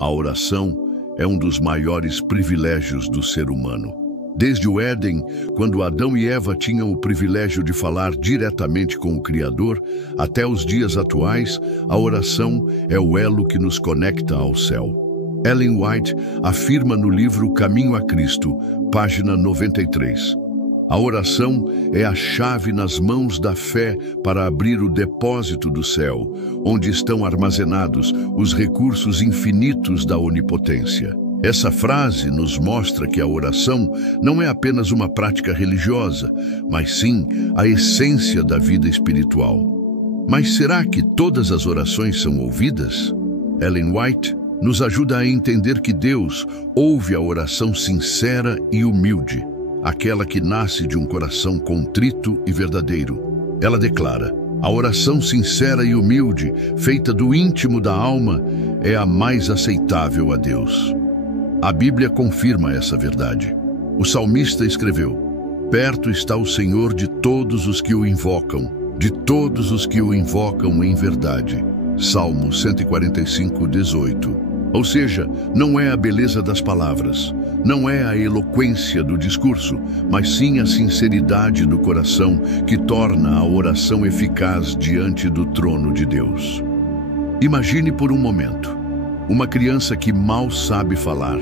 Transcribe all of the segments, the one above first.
A oração é um dos maiores privilégios do ser humano. Desde o Éden, quando Adão e Eva tinham o privilégio de falar diretamente com o Criador, até os dias atuais, a oração é o elo que nos conecta ao céu. Ellen White afirma no livro Caminho a Cristo, página 93. A oração é a chave nas mãos da fé para abrir o depósito do céu, onde estão armazenados os recursos infinitos da onipotência. Essa frase nos mostra que a oração não é apenas uma prática religiosa, mas sim a essência da vida espiritual. Mas será que todas as orações são ouvidas? Ellen White nos ajuda a entender que Deus ouve a oração sincera e humilde, aquela que nasce de um coração contrito e verdadeiro. Ela declara: a oração sincera e humilde, feita do íntimo da alma, é a mais aceitável a Deus. A Bíblia confirma essa verdade. O salmista escreveu: perto está o Senhor de todos os que o invocam, de todos os que o invocam em verdade. Salmo 145, 18. Ou seja, não é a beleza das palavras, não é a eloquência do discurso, mas sim a sinceridade do coração que torna a oração eficaz diante do trono de Deus. Imagine por um momento uma criança que mal sabe falar,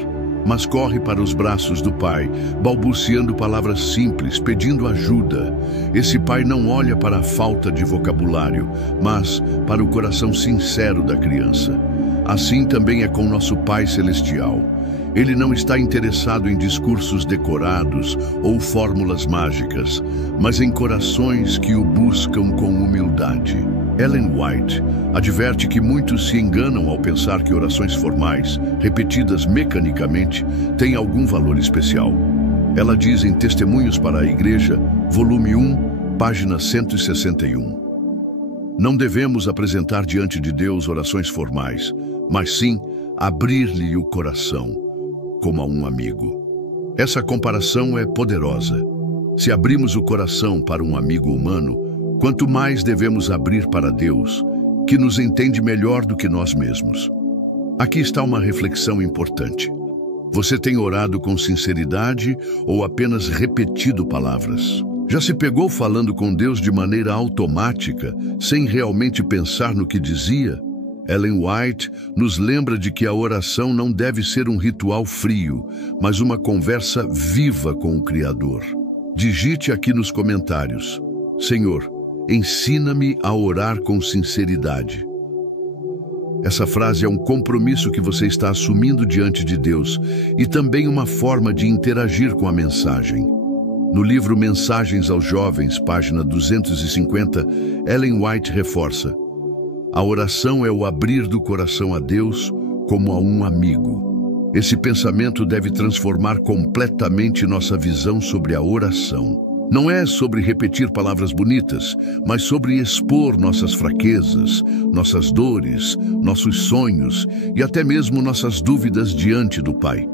mas corre para os braços do pai, balbuciando palavras simples, pedindo ajuda. Esse pai não olha para a falta de vocabulário, mas para o coração sincero da criança. Assim também é com nosso Pai Celestial. Ele não está interessado em discursos decorados ou fórmulas mágicas, mas em corações que o buscam com humildade. Ellen White adverte que muitos se enganam ao pensar que orações formais, repetidas mecanicamente, têm algum valor especial. Ela diz em Testemunhos para a Igreja, volume 1, página 161. Não devemos apresentar diante de Deus orações formais, mas sim abrir-lhe o coração, como a um amigo. Essa comparação é poderosa. Se abrimos o coração para um amigo humano, quanto mais devemos abrir para Deus, que nos entende melhor do que nós mesmos. Aqui está uma reflexão importante. Você tem orado com sinceridade ou apenas repetido palavras? Já se pegou falando com Deus de maneira automática, sem realmente pensar no que dizia? Ellen White nos lembra de que a oração não deve ser um ritual frio, mas uma conversa viva com o Criador. Digite aqui nos comentários: Senhor, ensina-me a orar com sinceridade. Essa frase é um compromisso que você está assumindo diante de Deus e também uma forma de interagir com a mensagem. No livro Mensagens aos Jovens, página 250, Ellen White reforça: a oração é o abrir do coração a Deus como a um amigo. Esse pensamento deve transformar completamente nossa visão sobre a oração. Não é sobre repetir palavras bonitas, mas sobre expor nossas fraquezas, nossas dores, nossos sonhos e até mesmo nossas dúvidas diante do Pai.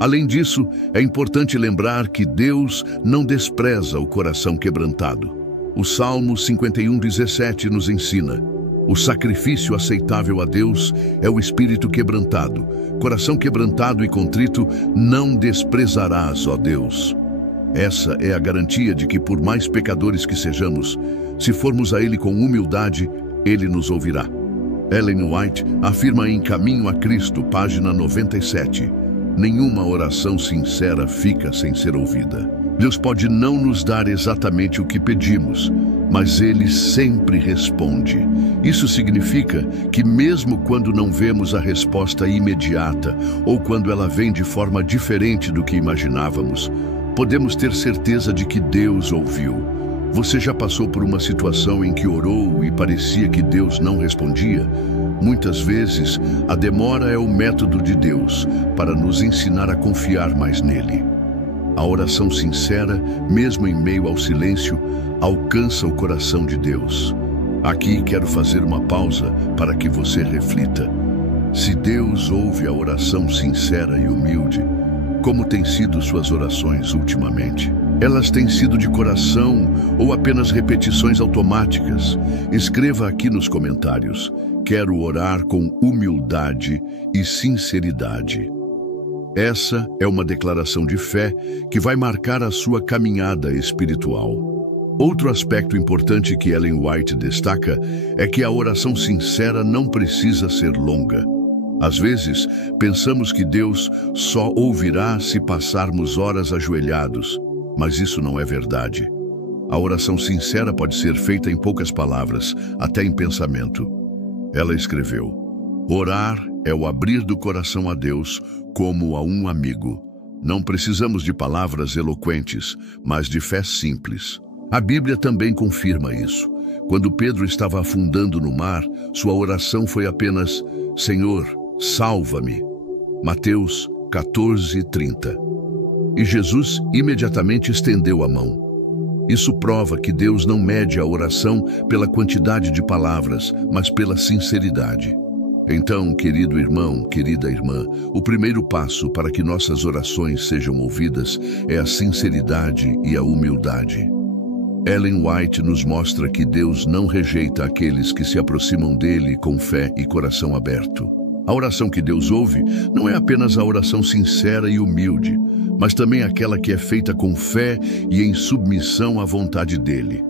Além disso, é importante lembrar que Deus não despreza o coração quebrantado. O Salmo 51:17 nos ensina: o sacrifício aceitável a Deus é o espírito quebrantado. Coração quebrantado e contrito não desprezarás, ó Deus. Essa é a garantia de que, por mais pecadores que sejamos, se formos a Ele com humildade, Ele nos ouvirá. Ellen White afirma em Caminho a Cristo, página 97. Nenhuma oração sincera fica sem ser ouvida. Deus pode não nos dar exatamente o que pedimos, mas Ele sempre responde. Isso significa que mesmo quando não vemos a resposta imediata ou quando ela vem de forma diferente do que imaginávamos, podemos ter certeza de que Deus ouviu. Você já passou por uma situação em que orou e parecia que Deus não respondia? Muitas vezes, a demora é o método de Deus para nos ensinar a confiar mais nele. A oração sincera, mesmo em meio ao silêncio, alcança o coração de Deus. Aqui quero fazer uma pausa para que você reflita. Se Deus ouve a oração sincera e humilde, como têm sido suas orações ultimamente? Elas têm sido de coração ou apenas repetições automáticas? Escreva aqui nos comentários. quero orar com humildade e sinceridade. Essa é uma declaração de fé que vai marcar a sua caminhada espiritual. Outro aspecto importante que Ellen White destaca é que a oração sincera não precisa ser longa. Às vezes, pensamos que Deus só ouvirá se passarmos horas ajoelhados, mas isso não é verdade. A oração sincera pode ser feita em poucas palavras, até em pensamento. Ela escreveu: orar é o abrir do coração a Deus como a um amigo. Não precisamos de palavras eloquentes, mas de fé simples. A Bíblia também confirma isso. Quando Pedro estava afundando no mar, sua oração foi apenas: Senhor, salva-me. Mateus 14:30. E Jesus imediatamente estendeu a mão. Isso prova que Deus não mede a oração pela quantidade de palavras, mas pela sinceridade. Então, querido irmão, querida irmã, o primeiro passo para que nossas orações sejam ouvidas é a sinceridade e a humildade. Ellen White nos mostra que Deus não rejeita aqueles que se aproximam dele com fé e coração aberto. A oração que Deus ouve não é apenas a oração sincera e humilde, mas também aquela que é feita com fé e em submissão à vontade dele.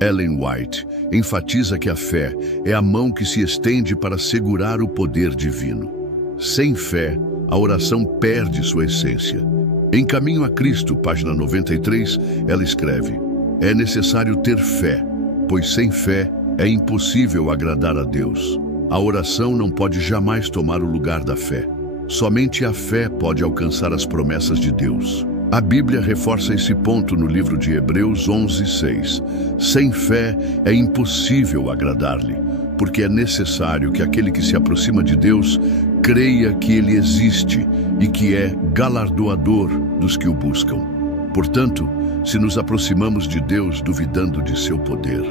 Ellen White enfatiza que a fé é a mão que se estende para segurar o poder divino. Sem fé, a oração perde sua essência. Em Caminho a Cristo, página 93, ela escreve: é necessário ter fé, pois sem fé é impossível agradar a Deus. A oração não pode jamais tomar o lugar da fé. Somente a fé pode alcançar as promessas de Deus. A Bíblia reforça esse ponto no livro de Hebreus 11:6. Sem fé é impossível agradar-lhe, porque é necessário que aquele que se aproxima de Deus creia que Ele existe e que é galardoador dos que o buscam. Portanto, se nos aproximamos de Deus duvidando de seu poder,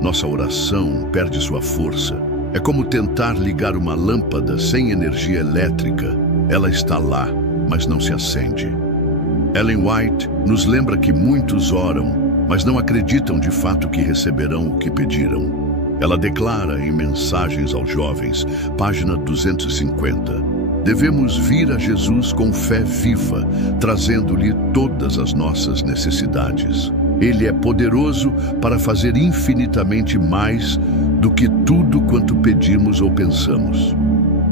nossa oração perde sua força. É como tentar ligar uma lâmpada sem energia elétrica. Ela está lá, mas não se acende. Ellen White nos lembra que muitos oram, mas não acreditam de fato que receberão o que pediram. Ela declara em Mensagens aos Jovens, página 250, devemos vir a Jesus com fé viva, trazendo-lhe todas as nossas necessidades. Ele é poderoso para fazer infinitamente mais do que tudo quanto pedimos ou pensamos.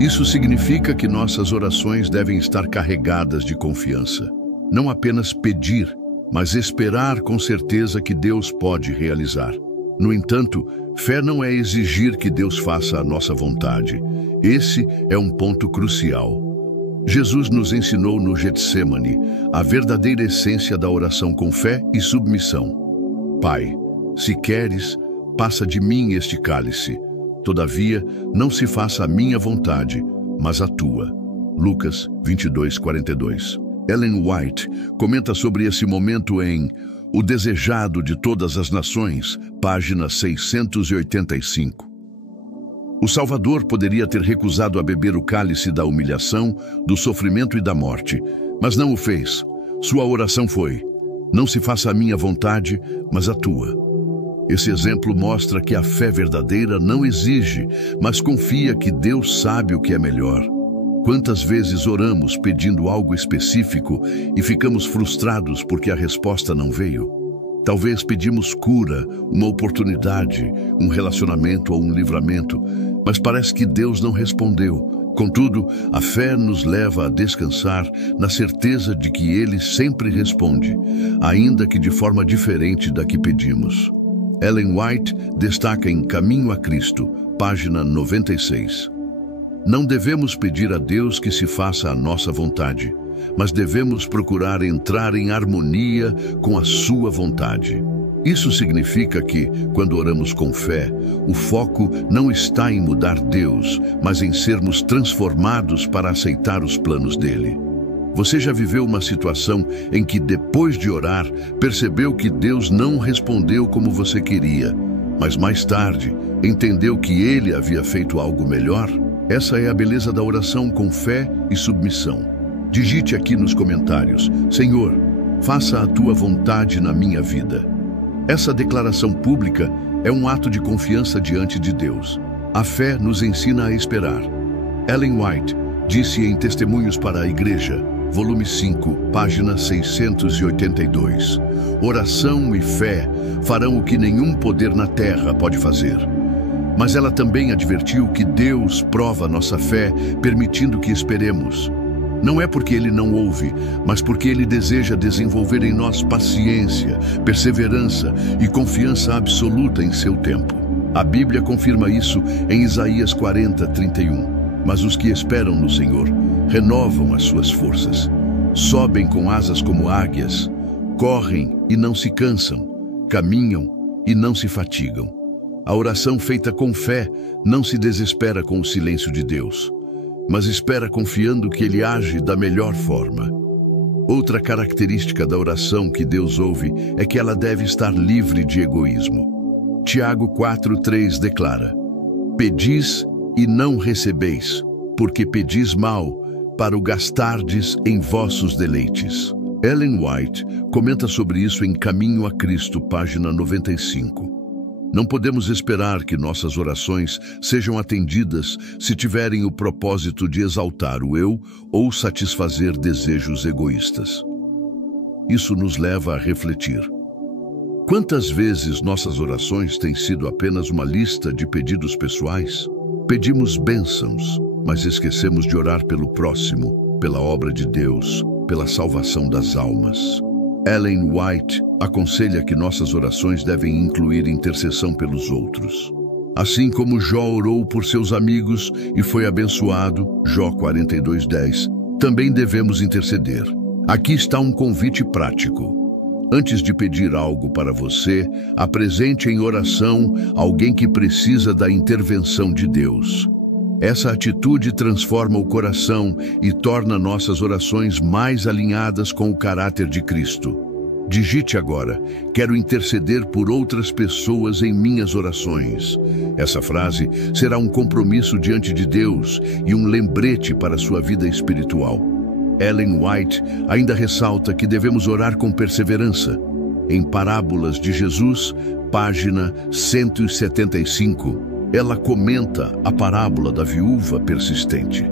Isso significa que nossas orações devem estar carregadas de confiança. Não apenas pedir, mas esperar com certeza que Deus pode realizar. No entanto, fé não é exigir que Deus faça a nossa vontade. Esse é um ponto crucial. Jesus nos ensinou no Getsemane a verdadeira essência da oração com fé e submissão. Pai, se queres, passa de mim este cálice. Todavia, não se faça a minha vontade, mas a tua. Lucas 22:42. Ellen White comenta sobre esse momento em O Desejado de Todas as Nações, página 685. O Salvador poderia ter recusado a beber o cálice da humilhação, do sofrimento e da morte, mas não o fez. Sua oração foi: não se faça a minha vontade, mas a tua. Esse exemplo mostra que a fé verdadeira não exige, mas confia que Deus sabe o que é melhor. Quantas vezes oramos pedindo algo específico e ficamos frustrados porque a resposta não veio? Talvez pedimos cura, uma oportunidade, um relacionamento ou um livramento, mas parece que Deus não respondeu. Contudo, a fé nos leva a descansar na certeza de que Ele sempre responde, ainda que de forma diferente da que pedimos. Ellen White destaca em Caminho a Cristo, página 96. Não devemos pedir a Deus que se faça a nossa vontade, mas devemos procurar entrar em harmonia com a sua vontade. Isso significa que, quando oramos com fé, o foco não está em mudar Deus, mas em sermos transformados para aceitar os planos dele. Você já viveu uma situação em que, depois de orar, percebeu que Deus não respondeu como você queria, mas mais tarde entendeu que Ele havia feito algo melhor? Essa é a beleza da oração com fé e submissão. Digite aqui nos comentários: Senhor, faça a tua vontade na minha vida. Essa declaração pública é um ato de confiança diante de Deus. A fé nos ensina a esperar. Ellen White disse em Testemunhos para a Igreja, volume 5, página 682, oração e fé farão o que nenhum poder na terra pode fazer. Mas ela também advertiu que Deus prova nossa fé, permitindo que esperemos. Não é porque Ele não ouve, mas porque Ele deseja desenvolver em nós paciência, perseverança e confiança absoluta em seu tempo. A Bíblia confirma isso em Isaías 40:31. Mas os que esperam no Senhor renovam as suas forças. Sobem com asas como águias, correm e não se cansam, caminham e não se fatigam. A oração feita com fé não se desespera com o silêncio de Deus, mas espera confiando que Ele age da melhor forma. Outra característica da oração que Deus ouve é que ela deve estar livre de egoísmo. Tiago 4:3 declara: pedis e não recebeis, porque pedis mal, para o gastardes em vossos deleites. Ellen White comenta sobre isso em Caminho a Cristo, página 95. Não podemos esperar que nossas orações sejam atendidas se tiverem o propósito de exaltar o eu ou satisfazer desejos egoístas. Isso nos leva a refletir. Quantas vezes nossas orações têm sido apenas uma lista de pedidos pessoais? Pedimos bênçãos, mas esquecemos de orar pelo próximo, pela obra de Deus, pela salvação das almas. Ellen White aconselha que nossas orações devem incluir intercessão pelos outros. Assim como Jó orou por seus amigos e foi abençoado, Jó 42:10, também devemos interceder. Aqui está um convite prático. Antes de pedir algo para você, apresente em oração alguém que precisa da intervenção de Deus. Essa atitude transforma o coração e torna nossas orações mais alinhadas com o caráter de Cristo. Digite agora: quero interceder por outras pessoas em minhas orações. Essa frase será um compromisso diante de Deus e um lembrete para a sua vida espiritual. Ellen White ainda ressalta que devemos orar com perseverança. Em Parábolas de Jesus, página 175, ela comenta a parábola da viúva persistente.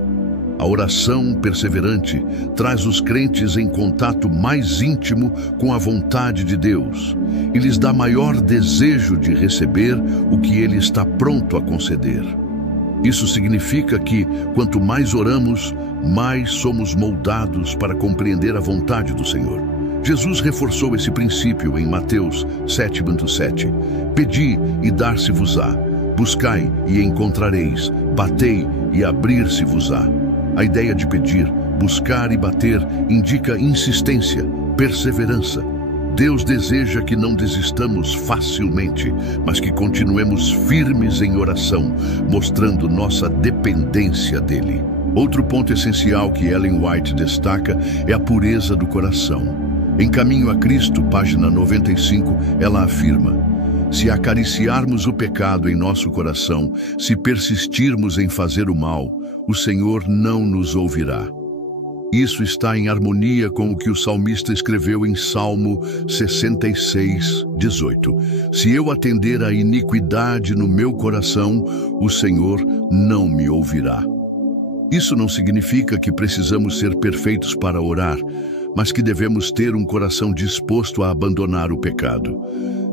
A oração perseverante traz os crentes em contato mais íntimo com a vontade de Deus e lhes dá maior desejo de receber o que Ele está pronto a conceder. Isso significa que, quanto mais oramos, mais somos moldados para compreender a vontade do Senhor. Jesus reforçou esse princípio em Mateus 7:7. Pedi e dar-se-vos-á, buscai e encontrareis, batei e abrir-se-vos-á. A ideia de pedir, buscar e bater indica insistência, perseverança. Deus deseja que não desistamos facilmente, mas que continuemos firmes em oração, mostrando nossa dependência dele. Outro ponto essencial que Ellen White destaca é a pureza do coração. Em Caminho a Cristo, página 95, ela afirma: se acariciarmos o pecado em nosso coração, se persistirmos em fazer o mal, o Senhor não nos ouvirá. Isso está em harmonia com o que o salmista escreveu em Salmo 66:18. Se eu atender à iniquidade no meu coração, o Senhor não me ouvirá. Isso não significa que precisamos ser perfeitos para orar, mas que devemos ter um coração disposto a abandonar o pecado.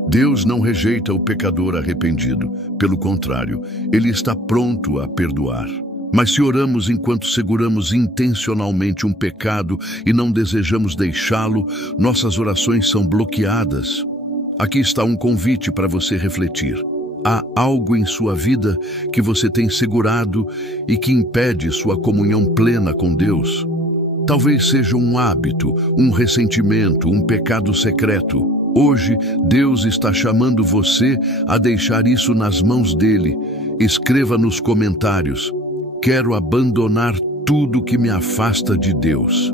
Deus não rejeita o pecador arrependido, pelo contrário, Ele está pronto a perdoar. Mas se oramos enquanto seguramos intencionalmente um pecado e não desejamos deixá-lo, nossas orações são bloqueadas. Aqui está um convite para você refletir. Há algo em sua vida que você tem segurado e que impede sua comunhão plena com Deus? Talvez seja um hábito, um ressentimento, um pecado secreto. Hoje, Deus está chamando você a deixar isso nas mãos dele. Escreva nos comentários: quero abandonar tudo que me afasta de Deus.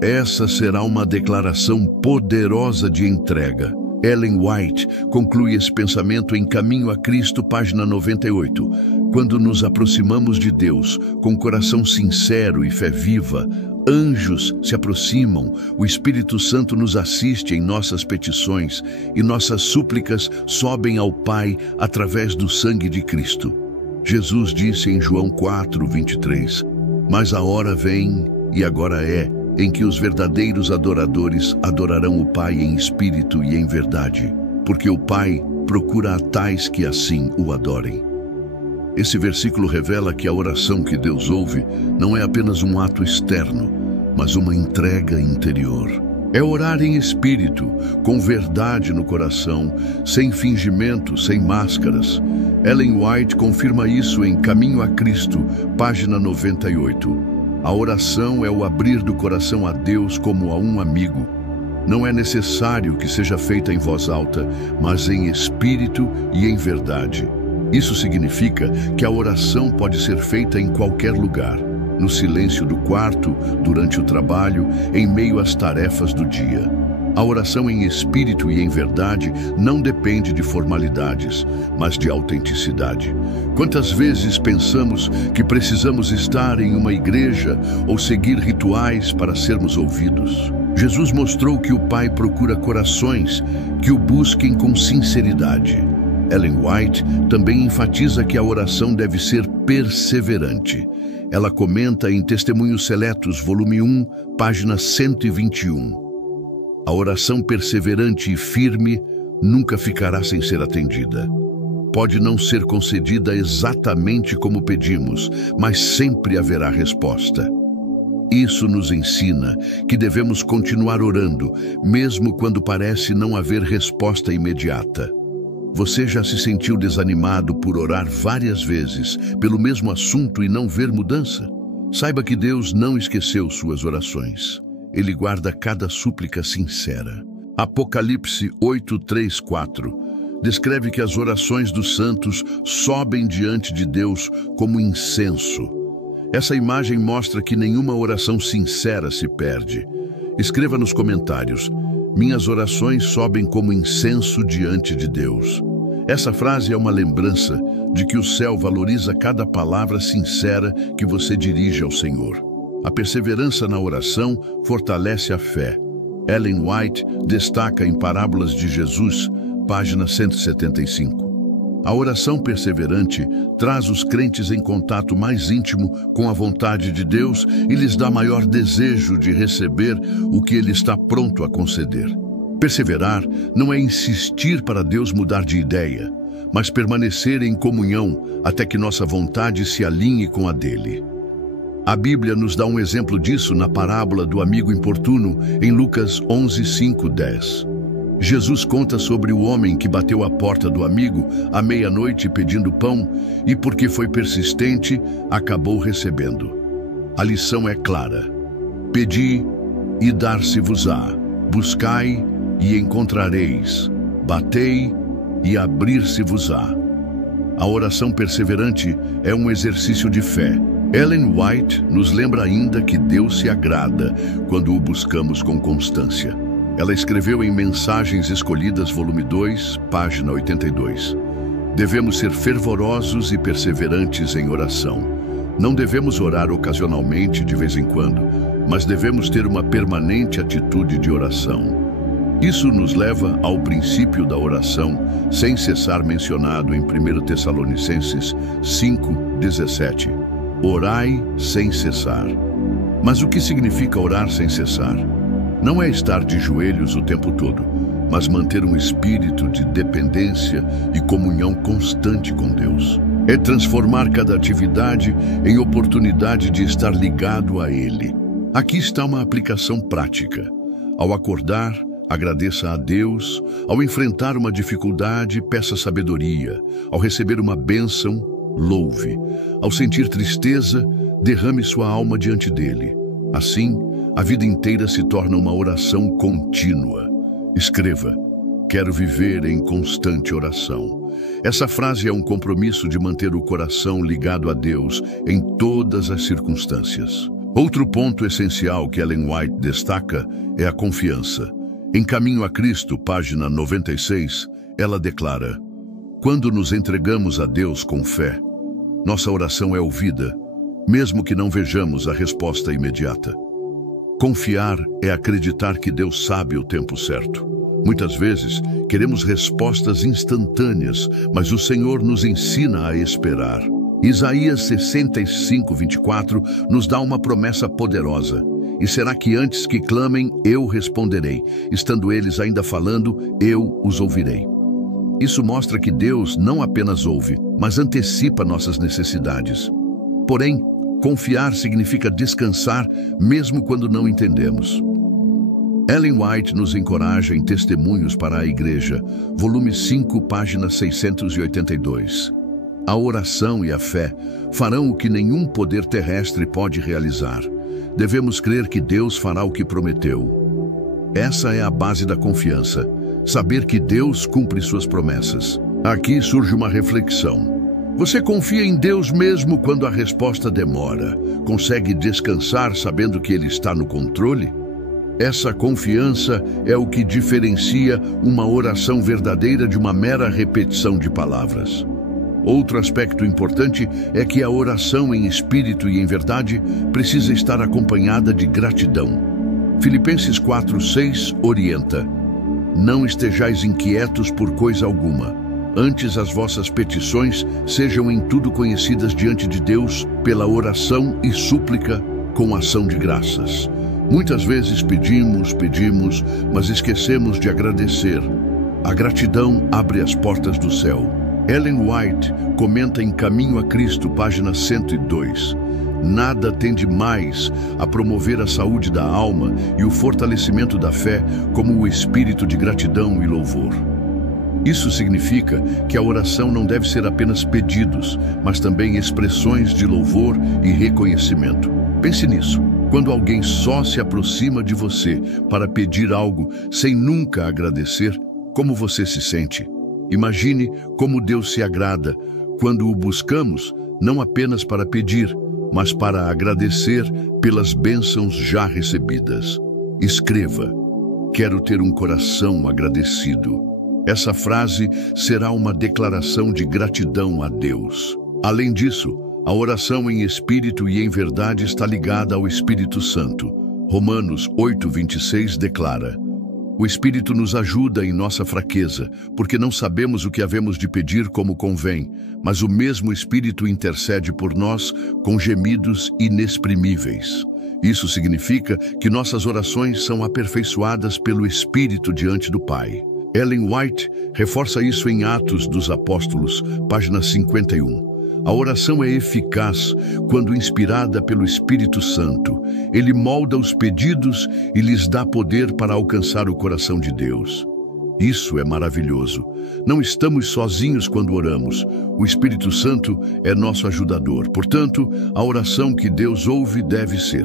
Essa será uma declaração poderosa de entrega. Ellen White conclui esse pensamento em Caminho a Cristo, página 98. Quando nos aproximamos de Deus com coração sincero e fé viva, anjos se aproximam, o Espírito Santo nos assiste em nossas petições e nossas súplicas sobem ao Pai através do sangue de Cristo. Jesus disse em João 4:23, mas a hora vem, e agora é, em que os verdadeiros adoradores adorarão o Pai em espírito e em verdade, porque o Pai procura a tais que assim o adorem. Esse versículo revela que a oração que Deus ouve não é apenas um ato externo, mas uma entrega interior. É orar em espírito, com verdade no coração, sem fingimento, sem máscaras. Ellen White confirma isso em Caminho a Cristo, página 98. A oração é o abrir do coração a Deus como a um amigo. Não é necessário que seja feita em voz alta, mas em espírito e em verdade. Isso significa que a oração pode ser feita em qualquer lugar. No silêncio do quarto, durante o trabalho, em meio às tarefas do dia. A oração em espírito e em verdade não depende de formalidades, mas de autenticidade. Quantas vezes pensamos que precisamos estar em uma igreja ou seguir rituais para sermos ouvidos? Jesus mostrou que o Pai procura corações que o busquem com sinceridade. Ellen White também enfatiza que a oração deve ser perseverante. Ela comenta em Testemunhos Seletos, volume 1, página 121. A oração perseverante e firme nunca ficará sem ser atendida. Pode não ser concedida exatamente como pedimos, mas sempre haverá resposta. Isso nos ensina que devemos continuar orando, mesmo quando parece não haver resposta imediata. Você já se sentiu desanimado por orar várias vezes pelo mesmo assunto e não ver mudança? Saiba que Deus não esqueceu suas orações. Ele guarda cada súplica sincera. Apocalipse 8:3-4 descreve que as orações dos santos sobem diante de Deus como incenso. Essa imagem mostra que nenhuma oração sincera se perde. Escreva nos comentários: minhas orações sobem como incenso diante de Deus. Essa frase é uma lembrança de que o céu valoriza cada palavra sincera que você dirige ao Senhor. A perseverança na oração fortalece a fé. Ellen White destaca em Parábolas de Jesus, página 175. A oração perseverante traz os crentes em contato mais íntimo com a vontade de Deus e lhes dá maior desejo de receber o que Ele está pronto a conceder. Perseverar não é insistir para Deus mudar de ideia, mas permanecer em comunhão até que nossa vontade se alinhe com a dele. A Bíblia nos dá um exemplo disso na parábola do amigo importuno em Lucas 11:5-10. Jesus conta sobre o homem que bateu à porta do amigo à meia-noite pedindo pão e, porque foi persistente, acabou recebendo. A lição é clara: pedi e dar-se-vos-á, buscai e encontrareis, batei e abrir-se-vos-á. A oração perseverante é um exercício de fé. Ellen White nos lembra ainda que Deus se agrada quando o buscamos com constância. Ela escreveu em Mensagens Escolhidas, volume 2, página 82. Devemos ser fervorosos e perseverantes em oração. Não devemos orar ocasionalmente, de vez em quando, mas devemos ter uma permanente atitude de oração. Isso nos leva ao princípio da oração, sem cessar mencionado em 1 Tessalonicenses 5:17. Orai sem cessar. Mas o que significa orar sem cessar? Não é estar de joelhos o tempo todo, mas manter um espírito de dependência e comunhão constante com Deus. É transformar cada atividade em oportunidade de estar ligado a Ele. Aqui está uma aplicação prática. Ao acordar, agradeça a Deus. Ao enfrentar uma dificuldade, peça sabedoria. Ao receber uma bênção, louve. Ao sentir tristeza, derrame sua alma diante dele. Assim, a vida inteira se torna uma oração contínua. Escreva: quero viver em constante oração. Essa frase é um compromisso de manter o coração ligado a Deus em todas as circunstâncias. Outro ponto essencial que Ellen White destaca é a confiança. Em Caminho a Cristo, página 96, ela declara: quando nos entregamos a Deus com fé, nossa oração é ouvida, mesmo que não vejamos a resposta imediata. Confiar é acreditar que Deus sabe o tempo certo. Muitas vezes, queremos respostas instantâneas, mas o Senhor nos ensina a esperar. Isaías 65:24 nos dá uma promessa poderosa. E será que antes que clamem, eu responderei. Estando eles ainda falando, eu os ouvirei. Isso mostra que Deus não apenas ouve, mas antecipa nossas necessidades. Porém, confiar significa descansar, mesmo quando não entendemos. Ellen White nos encoraja em Testemunhos para a Igreja, volume 5, página 682. A oração e a fé farão o que nenhum poder terrestre pode realizar. Devemos crer que Deus fará o que prometeu. Essa é a base da confiança, saber que Deus cumpre suas promessas. Aqui surge uma reflexão. Você confia em Deus mesmo quando a resposta demora? Consegue descansar sabendo que Ele está no controle? Essa confiança é o que diferencia uma oração verdadeira de uma mera repetição de palavras. Outro aspecto importante é que a oração em espírito e em verdade precisa estar acompanhada de gratidão. Filipenses 4:6 orienta: Não estejais inquietos por coisa alguma. Antes as vossas petições sejam em tudo conhecidas diante de Deus pela oração e súplica com ação de graças. Muitas vezes pedimos, mas esquecemos de agradecer. A gratidão abre as portas do céu. Ellen White comenta em Caminho a Cristo, página 102. Nada tende mais a promover a saúde da alma e o fortalecimento da fé como o espírito de gratidão e louvor. Isso significa que a oração não deve ser apenas pedidos, mas também expressões de louvor e reconhecimento. Pense nisso. Quando alguém só se aproxima de você para pedir algo sem nunca agradecer, como você se sente? Imagine como Deus se agrada quando o buscamos, não apenas para pedir, mas para agradecer pelas bênçãos já recebidas. Escreva: quero ter um coração agradecido. Essa frase será uma declaração de gratidão a Deus. Além disso, a oração em espírito e em verdade está ligada ao Espírito Santo. Romanos 8:26 declara: O Espírito nos ajuda em nossa fraqueza, porque não sabemos o que havemos de pedir como convém, mas o mesmo Espírito intercede por nós com gemidos inexprimíveis. Isso significa que nossas orações são aperfeiçoadas pelo Espírito diante do Pai. Ellen White reforça isso em Atos dos Apóstolos, página 51. A oração é eficaz quando inspirada pelo Espírito Santo. Ele molda os pedidos e lhes dá poder para alcançar o coração de Deus. Isso é maravilhoso. Não estamos sozinhos quando oramos. O Espírito Santo é nosso ajudador. Portanto, a oração que Deus ouve deve ser: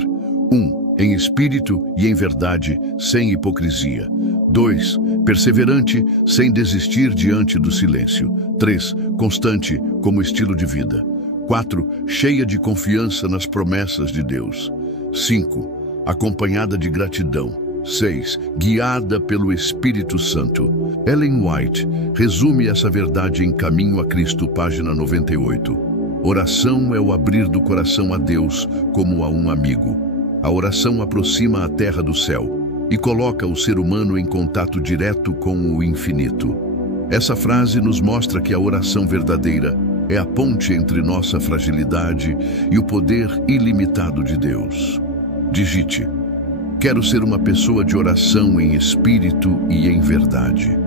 1. Em espírito e em verdade, sem hipocrisia. 2. Perseverante, sem desistir diante do silêncio. 3. Constante, como estilo de vida. 4. Cheia de confiança nas promessas de Deus. 5. Acompanhada de gratidão. 6. Guiada pelo Espírito Santo. Ellen White resume essa verdade em Caminho a Cristo, página 98. Oração é o abrir do coração a Deus como a um amigo. A oração aproxima a terra do céu e coloca o ser humano em contato direto com o infinito. Essa frase nos mostra que a oração verdadeira é a ponte entre nossa fragilidade e o poder ilimitado de Deus. Digite: quero ser uma pessoa de oração em espírito e em verdade.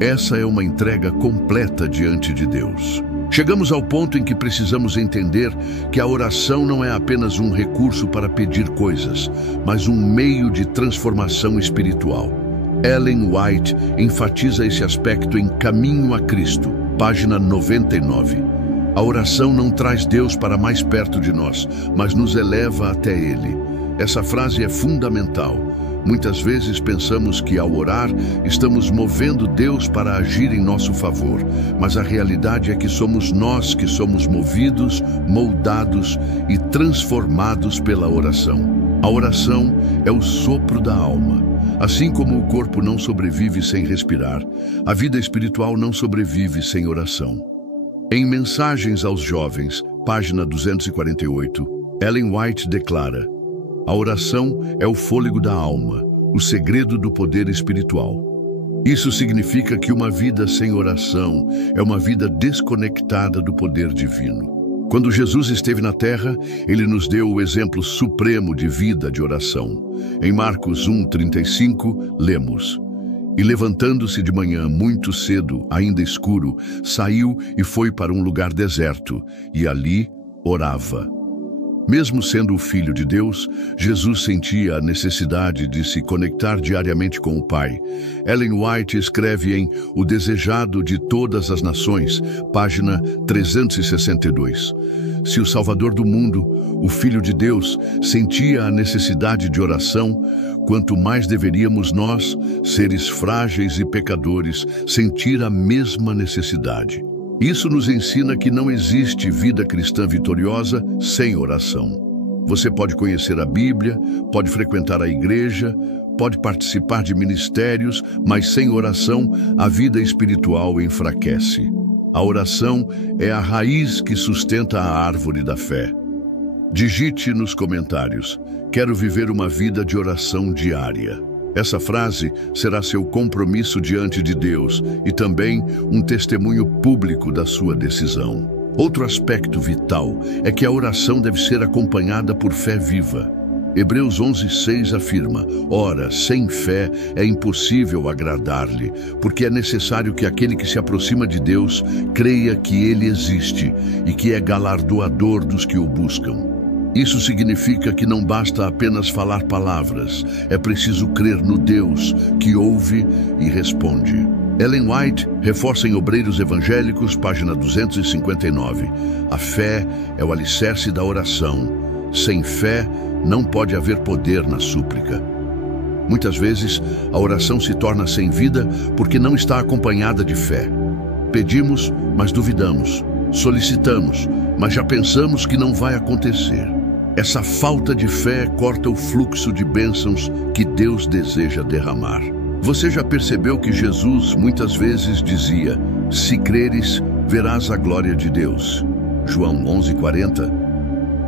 Essa é uma entrega completa diante de Deus. Chegamos ao ponto em que precisamos entender que a oração não é apenas um recurso para pedir coisas, mas um meio de transformação espiritual. Ellen White enfatiza esse aspecto em Caminho a Cristo, página 99. A oração não traz Deus para mais perto de nós, mas nos eleva até Ele. Essa frase é fundamental. Muitas vezes pensamos que ao orar estamos movendo Deus para agir em nosso favor, mas a realidade é que somos nós que somos movidos, moldados e transformados pela oração. A oração é o sopro da alma. Assim como o corpo não sobrevive sem respirar, a vida espiritual não sobrevive sem oração. Em Mensagens aos Jovens, página 248, Ellen White declara: a oração é o fôlego da alma, o segredo do poder espiritual. Isso significa que uma vida sem oração é uma vida desconectada do poder divino. Quando Jesus esteve na terra, ele nos deu o exemplo supremo de vida de oração. Em Marcos 1:35, lemos: "E levantando-se de manhã muito cedo, ainda escuro, saiu e foi para um lugar deserto, e ali orava." Mesmo sendo o Filho de Deus, Jesus sentia a necessidade de se conectar diariamente com o Pai. Ellen White escreve em O Desejado de Todas as Nações, página 362. Se o Salvador do mundo, o Filho de Deus, sentia a necessidade de oração, quanto mais deveríamos nós, seres frágeis e pecadores, sentir a mesma necessidade. Isso nos ensina que não existe vida cristã vitoriosa sem oração. Você pode conhecer a Bíblia, pode frequentar a igreja, pode participar de ministérios, mas sem oração, a vida espiritual enfraquece. A oração é a raiz que sustenta a árvore da fé. Digite nos comentários: "Quero viver uma vida de oração diária." Essa frase será seu compromisso diante de Deus e também um testemunho público da sua decisão. Outro aspecto vital é que a oração deve ser acompanhada por fé viva. Hebreus 11:6 afirma: "Ora, sem fé é impossível agradar-lhe, porque é necessário que aquele que se aproxima de Deus creia que ele existe e que é galardoador dos que o buscam." Isso significa que não basta apenas falar palavras, é preciso crer no Deus que ouve e responde. Ellen White reforça em Obreiros Evangélicos, página 259. A fé é o alicerce da oração. Sem fé, não pode haver poder na súplica. Muitas vezes, a oração se torna sem vida porque não está acompanhada de fé. Pedimos, mas duvidamos. Solicitamos, mas já pensamos que não vai acontecer. Essa falta de fé corta o fluxo de bênçãos que Deus deseja derramar. Você já percebeu que Jesus muitas vezes dizia: "Se creres, verás a glória de Deus." João 11:40.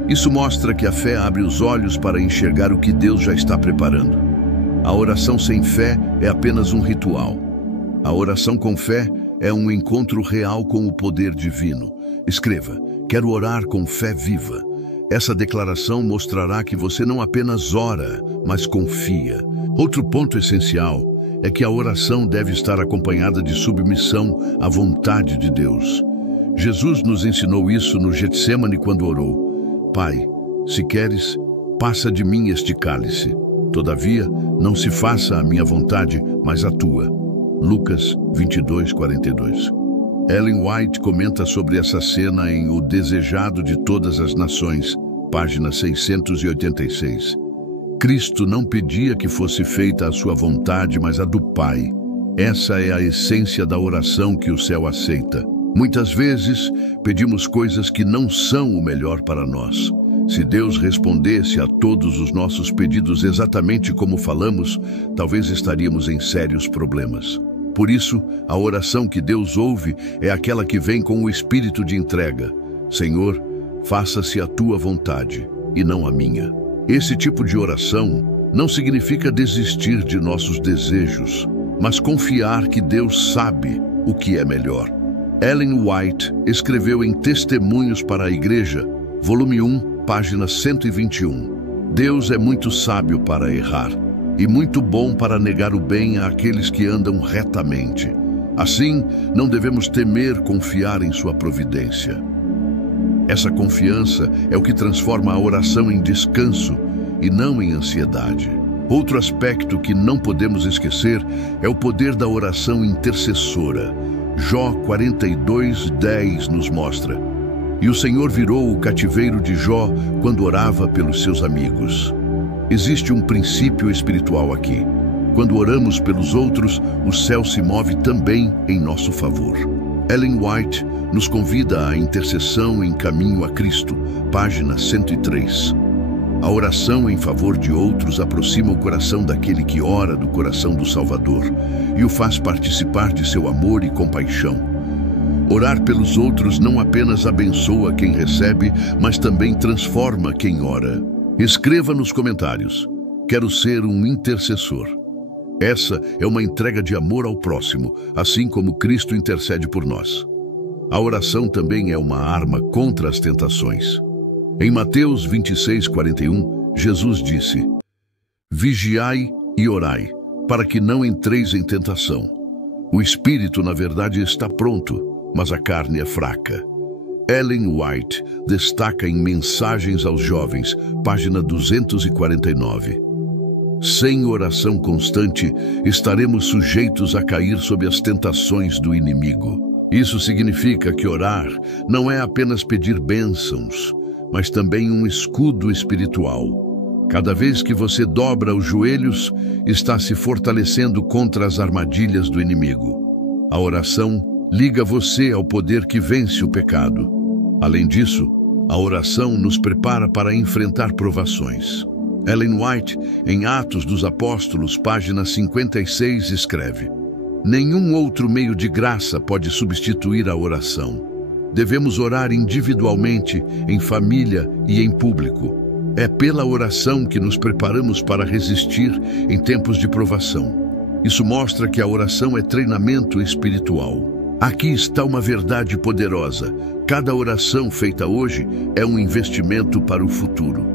Isso mostra que a fé abre os olhos para enxergar o que Deus já está preparando. A oração sem fé é apenas um ritual. A oração com fé é um encontro real com o poder divino. Escreva: "Quero orar com fé viva." Essa declaração mostrará que você não apenas ora, mas confia. Outro ponto essencial é que a oração deve estar acompanhada de submissão à vontade de Deus. Jesus nos ensinou isso no Getsêmani quando orou: "Pai, se queres, passa de mim este cálice. Todavia, não se faça a minha vontade, mas a tua." Lucas 22:42. Ellen White comenta sobre essa cena em O Desejado de Todas as Nações, página 686. Cristo não pedia que fosse feita a sua vontade, mas a do Pai. Essa é a essência da oração que o céu aceita. Muitas vezes, pedimos coisas que não são o melhor para nós. Se Deus respondesse a todos os nossos pedidos exatamente como falamos, talvez estaríamos em sérios problemas. Por isso, a oração que Deus ouve é aquela que vem com o espírito de entrega. "Senhor, faça-se a tua vontade e não a minha." Esse tipo de oração não significa desistir de nossos desejos, mas confiar que Deus sabe o que é melhor. Ellen White escreveu em Testemunhos para a Igreja, volume 1, página 121. "Deus é muito sábio para errar e muito bom para negar o bem àqueles que andam retamente. Assim, não devemos temer confiar em sua providência." Essa confiança é o que transforma a oração em descanso e não em ansiedade. Outro aspecto que não podemos esquecer é o poder da oração intercessora. Jó 42:10 nos mostra: "E o Senhor virou o cativeiro de Jó quando orava pelos seus amigos." Existe um princípio espiritual aqui. Quando oramos pelos outros, o céu se move também em nosso favor. Ellen White nos convida à intercessão em caminho a Cristo, página 103. A oração em favor de outros aproxima o coração daquele que ora do coração do Salvador e o faz participar de seu amor e compaixão. Orar pelos outros não apenas abençoa quem recebe, mas também transforma quem ora. Escreva nos comentários: "Quero ser um intercessor." Essa é uma entrega de amor ao próximo, assim como Cristo intercede por nós. A oração também é uma arma contra as tentações. Em Mateus 26:41, Jesus disse: Vigiai e orai, para que não entreis em tentação. O espírito, na verdade, está pronto, mas a carne é fraca. Ellen White destaca em Mensagens aos Jovens, página 249. Sem oração constante, estaremos sujeitos a cair sob as tentações do inimigo. Isso significa que orar não é apenas pedir bênçãos, mas também um escudo espiritual. Cada vez que você dobra os joelhos, está se fortalecendo contra as armadilhas do inimigo. A oração liga você ao poder que vence o pecado. Além disso, a oração nos prepara para enfrentar provações. Ellen White, em Atos dos Apóstolos, página 56, escreve: Nenhum outro meio de graça pode substituir a oração. Devemos orar individualmente, em família e em público. É pela oração que nos preparamos para resistir em tempos de provação. Isso mostra que a oração é treinamento espiritual. Aqui está uma verdade poderosa. Cada oração feita hoje é um investimento para o futuro.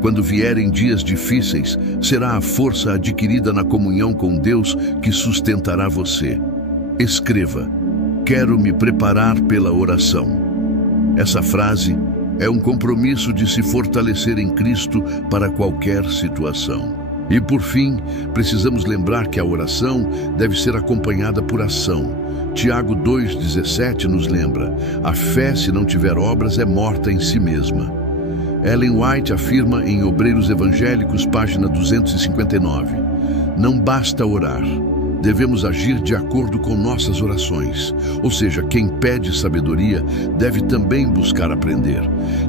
Quando vierem dias difíceis, será a força adquirida na comunhão com Deus que sustentará você. Escreva: Quero me preparar pela oração. Essa frase é um compromisso de se fortalecer em Cristo para qualquer situação. E por fim, precisamos lembrar que a oração deve ser acompanhada por ação. Tiago 2,17 nos lembra: a fé, se não tiver obras, é morta em si mesma. Ellen White afirma em Obreiros Evangélicos, página 259, não basta orar, devemos agir de acordo com nossas orações. Ou seja, quem pede sabedoria deve também buscar aprender.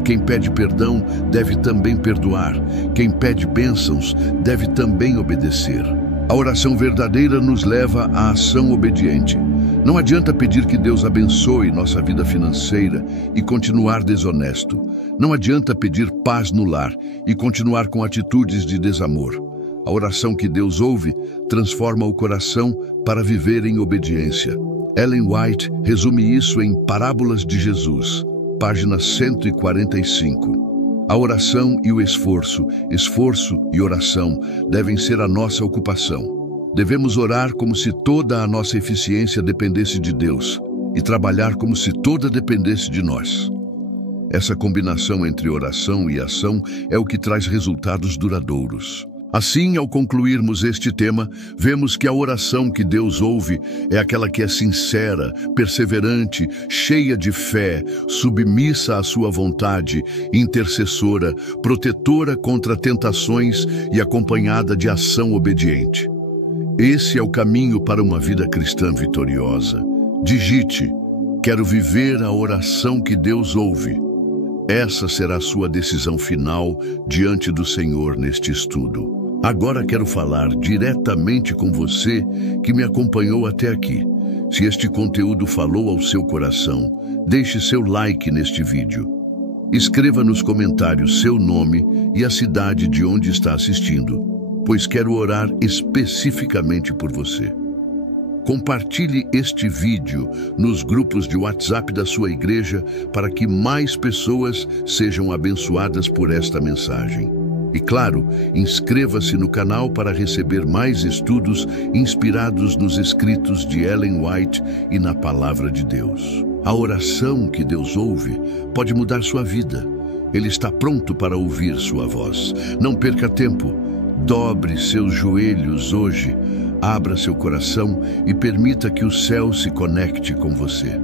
Quem pede perdão deve também perdoar. Quem pede bênçãos deve também obedecer. A oração verdadeira nos leva à ação obediente. Não adianta pedir que Deus abençoe nossa vida financeira e continuar desonesto. Não adianta pedir paz no lar e continuar com atitudes de desamor. A oração que Deus ouve transforma o coração para viver em obediência. Ellen White resume isso em Parábolas de Jesus, página 145. A oração e o esforço e oração devem ser a nossa ocupação. Devemos orar como se toda a nossa eficiência dependesse de Deus e trabalhar como se toda dependesse de nós. Essa combinação entre oração e ação é o que traz resultados duradouros. Assim, ao concluirmos este tema, vemos que a oração que Deus ouve é aquela que é sincera, perseverante, cheia de fé, submissa à sua vontade, intercessora, protetora contra tentações e acompanhada de ação obediente. Esse é o caminho para uma vida cristã vitoriosa. Digite: quero viver a oração que Deus ouve. Essa será a sua decisão final diante do Senhor neste estudo. Agora quero falar diretamente com você que me acompanhou até aqui. Se este conteúdo falou ao seu coração, deixe seu like neste vídeo. Escreva nos comentários seu nome e a cidade de onde está assistindo, pois quero orar especificamente por você. Compartilhe este vídeo nos grupos de WhatsApp da sua igreja para que mais pessoas sejam abençoadas por esta mensagem. E claro, inscreva-se no canal para receber mais estudos inspirados nos escritos de Ellen White e na Palavra de Deus. A oração que Deus ouve pode mudar sua vida. Ele está pronto para ouvir sua voz. Não perca tempo. Dobre seus joelhos hoje, abra seu coração e permita que o céu se conecte com você.